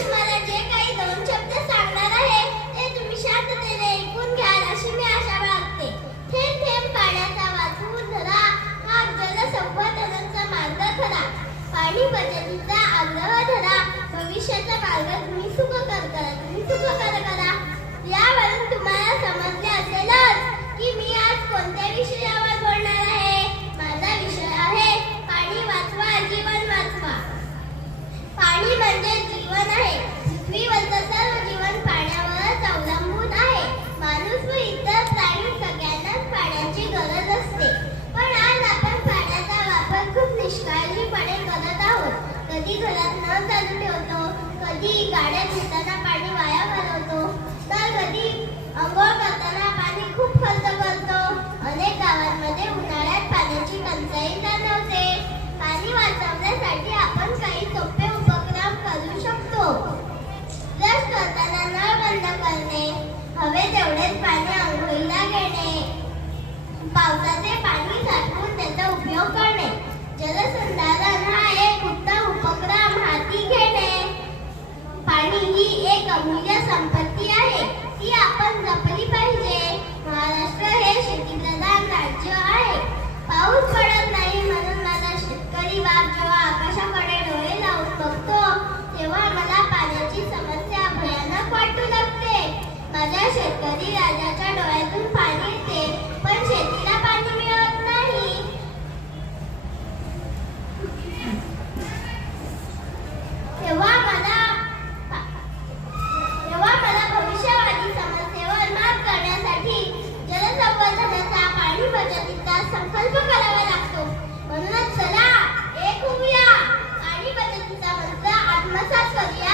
तुम्हाला जे काही दोन शब्द सांगणार आहे ते तुम्ही शांततेने ऐकून घ्याल अशी मी आशा बाळगते. थेंब थेंब पाण्याचा वाचवून धरा, हा जलसंवर्धनाचा मार्ग खरा. पाणी बचतीचा आग्रह धरा, भविष्याचा मार्ग तुम्ही सुखकर करा. यावरून तुम्हाला समजले असेलच की मी आज कोणत्या विषयावर बोलणार आहे. माझा विषय आहे पाणी वाचवा, जीवन वाचवा. पाणी म्हणजे जीवन आहे. पृथ्वीवरचं सर्व जीवन पाण्यावरच अवलंबून आहे. माणूस व इतर प्राणी सगळ्यांनाच पाण्याची गरज असते. पण आज आपण पाण्याचा वापर खूप निष्काळजीपणे करत आहोत. कधी घरात नळ चालू ठेवतो, कधी गाड्या धुताना पाणी वाया घालवतो, तर कधी अंघोळ करताना पाणी खूप खर्च करतो. अनेक गावांमध्ये उन्हाळ्यात पाण्याची टंचाई जाणवते. पाणी वाचवण्यासाठी आपण काही सोपे उपक्रम करू शकतो. ब्रश करताना नळ बंद करणे, हवे तेवढेच पाणी आंघोळीला घेणे, पावसाचे पाणी साठवून त्याचा उपयोग करणे. जलसंधारण हा एक उत्तम उपक्रम हाती घेणे. पाणी ही एक अमूल्य संपत्ती आहे, ती आपण जपली पाहिजे. महाराष्ट्र हे शेतीप्रधान राज्य आहे. पाऊस पडत नाही म्हणून माझा शेतकरी बाप जेव्हा आकाशाकडे डोळे लावून बघतो तेव्हा मला पाण्याची समस्या भयानक वाटू लागते. माझ्या शेतकरी राजाच्या डोळ्यातून पाणी येते, पण शेतीला पाणी मिळत नाही. तेव्हा मला भविष्यवादी समस्येवर मात करण्यासाठी जलसंवर्धनाचा, पाणी बचतीचा संकल्प करावा लागतो. म्हणूनच चला एक होऊया, पाणी बचतीचा मंत्र आत्मसात करूया.